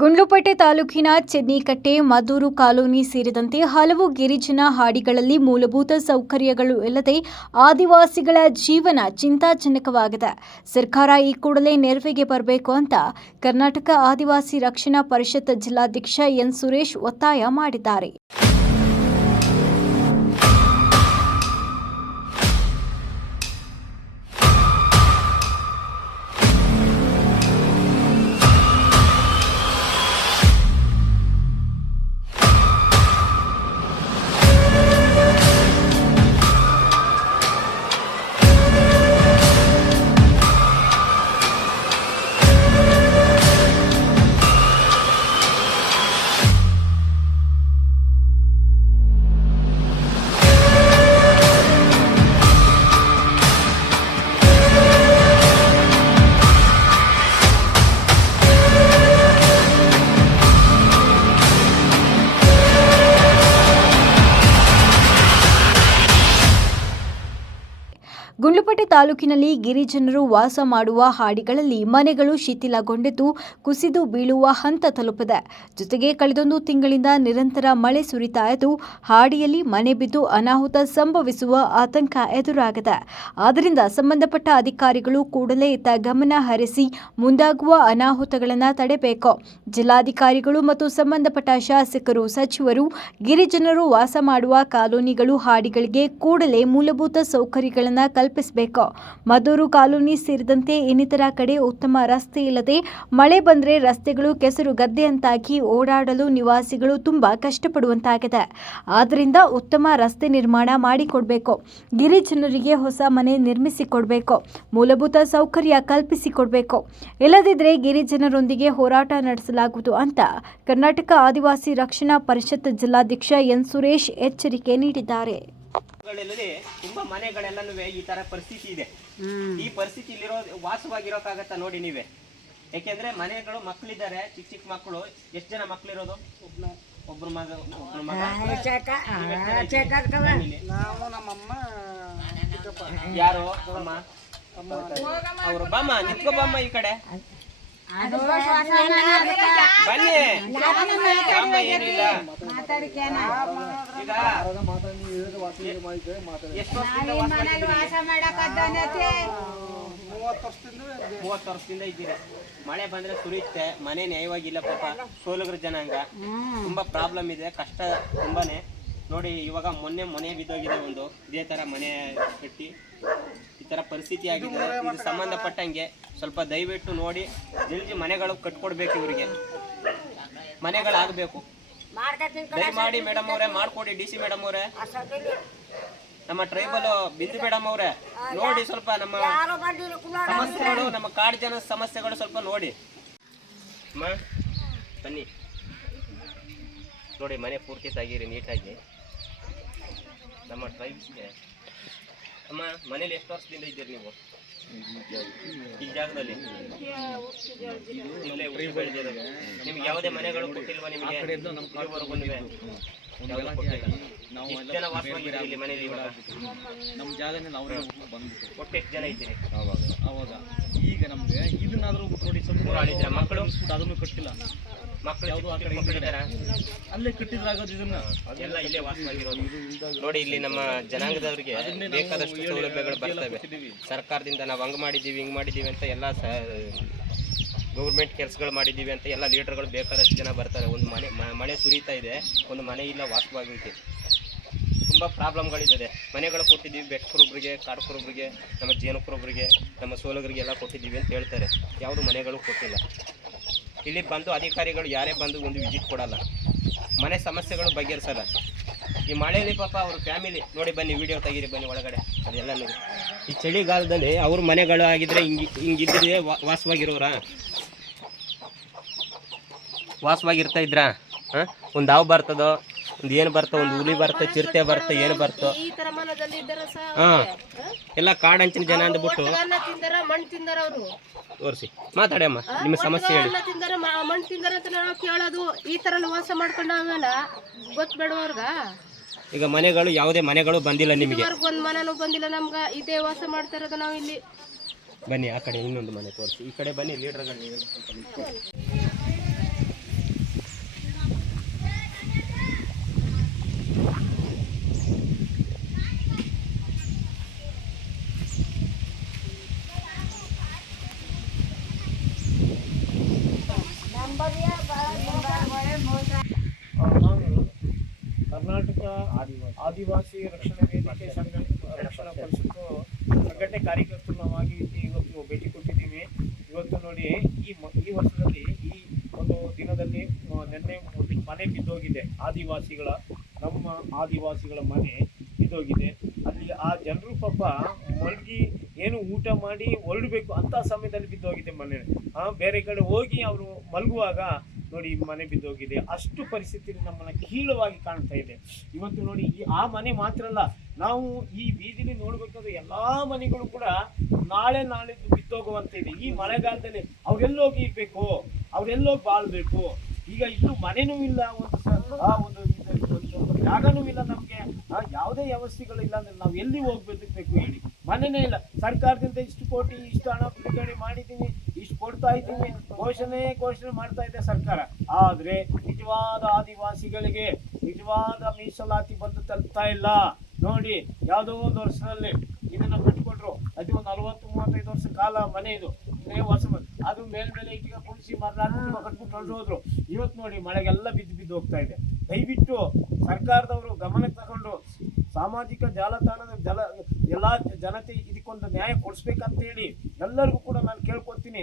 ಗುಂಡ್ಲುಪೇಟೆ ತಾಲೂಕಿನ ಚೆನ್ನಿಕಟ್ಟೆ, ಮದ್ದೂರು ಕಾಲೋನಿ ಸೇರಿದಂತೆ ಹಲವು ಗಿರಿಜನ ಹಾಡಿಗಳಲ್ಲಿ ಮೂಲಭೂತ ಸೌಕರ್ಯಗಳು ಇಲ್ಲದೆ ಆದಿವಾಸಿಗಳ ಜೀವನ ಚಿಂತಾಜನಕವಾಗಿದೆ. ಸರ್ಕಾರ ಈ ಕೂಡಲೇ ನೆರವಿಗೆ ಬರಬೇಕು ಅಂತ ಕರ್ನಾಟಕ ಆದಿವಾಸಿ ರಕ್ಷಣಾ ಪರಿಷತ್ ಜಿಲ್ಲಾಧ್ಯಕ್ಷ ಎನ್ ಸುರೇಶ್ ಒತ್ತಾಯ ಮಾಡಿದ್ದಾರೆ. ಗುಂಡ್ಲುಪೇಟೆ ತಾಲೂಕಿನಲ್ಲಿ ಗಿರಿಜನರು ವಾಸ ಮಾಡುವ ಹಾಡಿಗಳಲ್ಲಿ ಮನೆಗಳು ಶಿಥಿಲಗೊಂಡಿದ್ದು ಕುಸಿದು ಬೀಳುವ ಹಂತ ತಲುಪಿದೆ. ಜೊತೆಗೆ ಕಳೆದೊಂದು ತಿಂಗಳಿಂದ ನಿರಂತರ ಮಳೆ ಸುರಿತಾ ಇದ್ದು, ಹಾಡಿಯಲ್ಲಿ ಮನೆ ಬಿದ್ದು ಅನಾಹುತ ಸಂಭವಿಸುವ ಆತಂಕ ಎದುರಾಗಿದೆ. ಆದ್ದರಿಂದ ಸಂಬಂಧಪಟ್ಟ ಅಧಿಕಾರಿಗಳು ಕೂಡಲೇ ಇತ್ತ ಗಮನ ಹರಿಸಿ ಮುಂದಾಗುವ ಅನಾಹುತಗಳನ್ನು ತಡೆಬೇಕು. ಜಿಲ್ಲಾಧಿಕಾರಿಗಳು ಮತ್ತು ಸಂಬಂಧಪಟ್ಟ ಶಾಸಕರು, ಸಚಿವರು, ಗಿರಿಜನರು ವಾಸ ಮಾಡುವ ಕಾಲೋನಿಗಳು, ಹಾಡಿಗಳಿಗೆ ಕೂಡಲೇ ಮೂಲಭೂತ ಸೌಕರ್ಯಗಳನ್ನು ಕಲ್ಪಿಸಬೇಕು ಮದ್ದೂರು ಕಾಲೋನಿ ಸೇರಿದಂತೆ ಇನ್ನಿತರ ಕಡೆ ಉತ್ತಮ ರಸ್ತೆ ಇಲ್ಲದೆ ಮಳೆ ಬಂದರೆ ರಸ್ತೆಗಳು ಕೆಸರು ಗದ್ದೆಯಂತಾಗಿ ಓಡಾಡಲು ನಿವಾಸಿಗಳು ತುಂಬಾ ಕಷ್ಟಪಡುವಂತಾಗಿದೆ. ಆದ್ದರಿಂದ ಉತ್ತಮ ರಸ್ತೆ ನಿರ್ಮಾಣ ಮಾಡಿಕೊಡಬೇಕು. ಗಿರಿಜನರಿಗೆ ಹೊಸ ಮನೆ ನಿರ್ಮಿಸಿಕೊಡಬೇಕು. ಮೂಲಭೂತ ಸೌಕರ್ಯ ಕಲ್ಪಿಸಿಕೊಡಬೇಕು. ಇಲ್ಲದಿದ್ದರೆ ಗಿರಿಜನರೊಂದಿಗೆ ಹೋರಾಟ ನಡೆಸಲಾಗುವುದು ಅಂತ ಕರ್ನಾಟಕ ಆದಿವಾಸಿ ರಕ್ಷಣಾ ಪರಿಷತ್ ಜಿಲ್ಲಾಧ್ಯಕ್ಷ ಎನ್ ಸುರೇಶ್ ಎಚ್ಚರಿಕೆ ನೀಡಿದ್ದಾರೆ. ಗಳಲ್ಲಿ ತುಂಬಾ ಮನೆಗಳೆಲ್ಲನೂ ಈ ತರ ಪರಿಸ್ಥಿತಿ ಇದೆ. ಈ ಪರಿಸ್ಥಿತಿ ಇಲ್ಲಿರೋ ವಾಸವಾಗಿರೋಕ್ಕಾಗತ್ತಾ ನೋಡಿ ನೀವೇ. ಯಾಕೆಂದ್ರೆ ಮನೆಗಳು ಮಕ್ಕಳಿದ್ದಾರೆ ಚಿಕ್ಕ ಚಿಕ್ಕ ಮಕ್ಕಳು. ಎಷ್ಟು ಜನ ಮಕ್ಕಳಿರೋದು? ಒಬ್ರು ಮಗ ಒಬ್ರು ಮಗ. ಇಲ್ಲಿ. ನಾವು ನಮ್ಮಮ್ಮ ಚಿಕ್ಕಪ್ಪ. ಯಾರು? ಅಮ್ಮ? ಅವರು ಬಾಮ್ಮ ನಿಂತ್ಕೋ ಬಾಮ್ಮ ಈ ಕಡೆ? ಬನ್ನಿ. ಏನಿಲ್ಲ. ಮೂವತ್ತು ವರ್ಷದಿಂದ ಇದ್ದೀರಿ. ಮಳೆ ಬಂದ್ರೆ ಸುರಿಯುತ್ತೆ ಮನೆ ನ್ಯಾಯವಾಗಿಲ್ಲ ಪಾಪ ಸೋಲಗರ ಜನಾಂಗ. ತುಂಬಾ ಪ್ರಾಬ್ಲಮ್ ಇದೆ ಕಷ್ಟ ತುಂಬಾನೇ. ನೋಡಿ ಇವಾಗ ಮೊನ್ನೆ ಮನೆ ಬಿದ್ದೋಗಿದೆ ಒಂದು. ಇದೇ ತರ ಮನೆ ಕಟ್ಟಿ. ಈ ತರ ಪರಿಸ್ಥಿತಿ ಆಗಿದೆ. ಇದು ಸಂಬಂಧಪಟ್ಟಂಗೆ ಸ್ವಲ್ಪ ದಯವಿಟ್ಟು ನೋಡಿ ಜಲ್ದಿ ಮನೆಗಳು ಕಟ್ಕೊಡ್ಬೇಕು ಇವರಿಗೆ. ಮನೆಗಳಾಗಬೇಕು. ದಯಮಾಡಿ ಮೇಡಮ್ ಅವರೇ ಮಾಡ್ಕೊಡಿ ಡಿ ಸಿ ಮೇಡಮ್ ಅವರೇ. ನಮ್ಮ ಟ್ರೈಬಲ್ ಬಿಂದು ಮೇಡಮ್ ಅವರೇ. ನೋಡಿ ಸ್ವಲ್ಪ ನಮ್ಮ ಸಮಸ್ಯೆಗಳು ನಮ್ಮ ಕಾಡು ಜನ ಸಮಸ್ಯೆಗಳು ಸ್ವಲ್ಪ ನೋಡಿ. ಅಮ್ಮ ಬನ್ನಿ. ನೋಡಿ ಮನೆ ಪೂರ್ತಿ ತಾಗಿರಿ ನೀಟಾಗಿ. ನಮ್ಮ ಟ್ರೈಬ್ಸ್ಗೆ ಅಮ್ಮ ಮನೇಲಿ ಎಷ್ಟು ವರ್ಷದಿಂದ ಇದ್ದೀರಿ ನೀವು? ಈ ಜಾಗದಲ್ಲಿ? ಇಲ್ಲೇ ಹುಟ್ಟಿ. ನಿಮ್ಗೆ ಯಾವುದೇ ಮನೆಗಳು ಕೊಟ್ಟಿಲ್ವಾ ನಿಮಗೆ? ನೀವೇ? ಯಾವ್ದೂ ಕೊಟ್ಟಿಲ್ಲ. ಎಷ್ಟು ಜನ ವಾಸವಾಗಿದ್ದೀರಿ ಇಲ್ಲಿ ಮನೇಲಿ ಇವಾಗ? ನಮ್ಮ ಜಾಗನೇ ನಾವು ಬಂದ್ಬಿಟ್ಟು. ಒಟ್ಟು ಎಷ್ಟು ಜನ ಇದ್ದೀರಿ? ಅವಾಗ ಅವಾಗ ಈಗ ನಮ್ಗೆ ಇದನ್ನಾದ್ರೂ ನೋಡಿ ಸ್ವಲ್ಪ ಮಕ್ಕಳು? ಅದನ್ನು ಕಟ್ಟಿಲ್ಲ. ಅಲ್ಲೇ ಕಟ್ಟಿದ್ರಾಗೋದು ಇದನ್ನ? ಎಲ್ಲ ಇಲ್ಲೇ ವಾಸವಾಗಿರೋದು ನೋಡಿ ಇಲ್ಲಿ ನಮ್ಮ ಜನಾಂಗದವರಿಗೆ ಬೇಕಾದಷ್ಟು ಸೌಲಭ್ಯಗಳು ಬರ್ತವೆ. ಸರ್ಕಾರದಿಂದ ನಾವು ಹಂಗ್ ಮಾಡಿದ್ದೀವಿ ಹಿಂಗ್ ಮಾಡಿದ್ದೀವಿ ಅಂತ ಎಲ್ಲ ಗೌರ್ಮೆಂಟ್ ಕೆಲಸಗಳು ಮಾಡಿದ್ದೀವಿ ಅಂತ ಎಲ್ಲ ಲೀಡರ್ಗಳು ಬೇಕಾದಷ್ಟು ಜನ ಬರ್ತಾರೆ. ಒಂದು ಮನೆ ಮ- ಮಳೆ ಸುರಿತಾ ಇದೆ. ಒಂದು ಮನೆ ಇಲ್ಲ ವಾಸವಾಗೈತೆ ತುಂಬ ಪ್ರಾಬ್ಲಮ್ಗಳಿದೆ. ಮನೆಗಳು ಕೊಟ್ಟಿದ್ದೀವಿ ಬೆಕ್ಕರೊಬ್ರಿಗೆ ಕಾಡ್ಕರೊಬ್ರಿಗೆ ನಮ್ಮ ಜೇನುಕರೊಬ್ರಿಗೆ ನಮ್ಮ ಸೋಲಗರಿಗೆ ಎಲ್ಲ ಕೊಟ್ಟಿದ್ದೀವಿ ಅಂತ ಹೇಳ್ತಾರೆ. ಯಾವುದು ಮನೆಗಳು ಕೊಟ್ಟಿಲ್ಲ. ಇಲ್ಲಿ ಬಂದು ಅಧಿಕಾರಿಗಳು ಯಾರೇ ಬಂದು ಒಂದು ವಿಸಿಟ್ ಕೊಡಲ್ಲ. ಮನೆ ಸಮಸ್ಯೆಗಳು ಬಗೆಹರಿಸಲ್ಲ. ಈ ಮಳೆಯಲ್ಲಿ ಪಾಪ ಅವ್ರ ಫ್ಯಾಮಿಲಿ, ನೋಡಿ ಬನ್ನಿ, ವಿಡಿಯೋ ತೆಗೀರಿ ಬನ್ನಿ ಒಳಗಡೆ. ಅದೆಲ್ಲ ನೋಡಿ. ಈ ಚಳಿಗಾಲದಲ್ಲಿ ಅವ್ರ ಮನೆಗಳು ಆಗಿದ್ರೆ ಹಿಂಗೆ ಹಿಂಗಿದ್ರೆ ವಾಸವಾಗಿರೋರ? ವಾಸವಾಗಿರ್ತಾ ಇದ್ರಾ? ಹಾಂ? ಒಂದು ಹಾವು ಬರ್ತದೋ? ಒಂದು ಏನು ಬರ್ತೋ ಒಂದು ಹುಲಿ ಬರ್ತೋ ಚಿರತೆ ಬರ್ತೋ ಏನು ಬರ್ತೋ. ಈ ತರ ಮನದಲ್ಲಿ ಇದ್ದಾರ ಸಹ ಹಾಂ ಎಲ್ಲ ಕಾಡಂಚಿನ ಜನ ಅಂದ್ಬಿಟ್ಟು. ಅನ್ನ ತಿಂದಾರ ಮಣ್ಣು ತಿಂದಾರ ಅವರು. ತೋರಿಸಿ ಮಾತಾಡಿ ಅಮ್ಮ ನಿಮ್ಮ ಸಮಸ್ಯೆ ಹೇಳಿ. ಅನ್ನ ತಿಂದಾರ ಮಣ್ಣು ತಿಂದಾರ ಅಂತ ನಾವು ಕೇಳೋದು ಈ ತರ ವಾಸ ಮಾಡ್ಕೊಂಡು ಆಮೇಲೆ ಗೊತ್ತಬೇಡವ್ರಗ ಈಗ ಮನೆಗಳು ಯಾವುದೇ ಮನೆಗಳು ಬಂದಿಲ್ಲ ನಿಮಗೆ. ಇದುವರೆಗೂ ಒಂದ್ ಮನೆನೂ ಬಂದಿಲ್ಲ ನಮ್ಗ ಇದೇ ವಾಸ ಮಾಡ್ತಾ ಇರೋದು ನಾವು ಇಲ್ಲಿ ಬನ್ನಿ ಆ ಕಡೆ ಇನ್ನೊಂದು ಮನೆ ತೋರಿಸಿ. ಈ ಕಡೆ ಬನ್ನಿ ಲೀಡರ್ಗಳು ಆದಿವಾಸಿ ರಕ್ಷಣಾ ವೇದಿಕೆ ಸಂಘ ರಕ್ಷಣಾ ಪರಿಷತ್ತು ಸಂಘಟನೆ ಕಾರ್ಯಕರ್ತರು ನಾವಾಗಿ ಇಲ್ಲಿ ಇವತ್ತು ಭೇಟಿ ಕೊಟ್ಟಿದ್ದೀವಿ. ಇವತ್ತು ನೋಡಿ ಈ ಈ ವರ್ಷದಲ್ಲಿ ಈ ಒಂದು ದಿನದಲ್ಲಿ ನಿನ್ನೆ ಮನೆ ಬಿದ್ದೋಗಿದೆ. ಆದಿವಾಸಿಗಳ, ನಮ್ಮ ಆದಿವಾಸಿಗಳ ಮನೆ ಬಿದ್ದೋಗಿದೆ. ಅಲ್ಲಿ ಆ ಜನರು ಪಾಪ ಮಲಗಿ ಏನು ಊಟ ಮಾಡಿ ಹೊರಡಬೇಕು ಅಂತ ಸಮಯದಲ್ಲಿ ಬಿದ್ದೋಗಿದೆ ಮನೆ. ಬೇರೆ ಕಡೆ ಹೋಗಿ ಅವರು ಮಲಗುವಾಗ ನೋಡಿ ಮನೆ ಬಿದ್ದೋಗಿದೆ. ಅಷ್ಟು ಪರಿಸ್ಥಿತಿಯಲ್ಲಿ ನಮ್ಮನ್ನ ಕೀಳವಾಗಿ ಕಾಣ್ತಾ ಇದೆ. ಇವತ್ತು ನೋಡಿ ಈ ಆ ಮನೆ ಮಾತ್ರ ಅಲ್ಲ, ನಾವು ಈ ಬೀದಿಲಿ ನೋಡ್ಬೇಕಾದ್ರೆ ಎಲ್ಲ ಮನೆಗಳು ಕೂಡ ನಾಳೆ ನಾಳಿದ್ದು ಬಿದ್ದೋಗುವಂತ ಇದೆ. ಈ ಮಳೆಗಾಲದಲ್ಲಿ ಅವರೆಲ್ಲೋಗಿ ಇರ್ಬೇಕು, ಅವರೆಲ್ಲೋಗಿ ಬಾಳ್ಬೇಕು. ಈಗ ಇನ್ನು ಮನೆನೂ ಇಲ್ಲ, ಒಂದು ಆ ಒಂದು ಜಾಗನೂ ಇಲ್ಲ ನಮಗೆ. ಯಾವುದೇ ವ್ಯವಸ್ಥೆಗಳು ಇಲ್ಲ ಅಂದ್ರೆ ನಾವು ಎಲ್ಲಿ ಹೋಗಿ ಬದುಕಬೇಕು ಹೇಳಿ. ಮನೆನೇ ಇಲ್ಲ. ಸರ್ಕಾರದಿಂದ ಇಷ್ಟು ಕೋಟಿ, ಇಷ್ಟು ಹಣ ಬಿಡುಗಡೆ ಮಾಡಿದ್ದೀವಿ ಇಷ್ಟು ಕೊಡ್ತಾ ಇದ್ದೀವಿ, ಘೋಷಣೆ ಘೋಷಣೆ ಮಾಡ್ತಾ ಇದೆ ಸರ್ಕಾರ. ಆದರೆ ನಿಜವಾದ ಆದಿವಾಸಿಗಳಿಗೆ ನಿಜವಾದ ಮೀಸಲಾತಿ ಬಂದು ತಲುಪ್ತಾ ಇಲ್ಲ. ನೋಡಿ, ಯಾವುದೋ ಒಂದು ವರ್ಷದಲ್ಲಿ ಇದನ್ನ ಕಟ್ಕೊಟ್ರು ಅದು ಒಂದು ನಲವತ್ತು, ಮೂವತ್ತೈದು ವರ್ಷ ಕಾಲ ಮನೆ ಇದು ಹೊಸ. ಅದು ಮೇಲ್ಮೇಲೆ ಈಗ ಕುಡಿಸಿ ಮರಳಾಕಿ ಕಟ್ಬಿಟ್ಟು ಹೊರಟೋದ್ರು ಇವತ್ತು ನೋಡಿ ಮಳೆಗೆಲ್ಲ ಬಿದ್ದು ಬಿದ್ದು ಹೋಗ್ತಾ ಇದೆ. ದಯವಿಟ್ಟು ಸರ್ಕಾರದವರು ಗಮನಕ್ಕೆ ತಗೊಂಡು ಸಾಮಾಜಿಕ ಜಾಲತಾಣದ ಜಲ ಎಲ್ಲಾ ಜನತೆ ಇದಕ್ಕೊಂದು ನ್ಯಾಯ ಕೊಡಿಸ್ಬೇಕಂತ ಹೇಳಿ ಎಲ್ಲರಿಗೂ ಕೂಡ ನಾನು ಕೇಳ್ಕೊತೀನಿ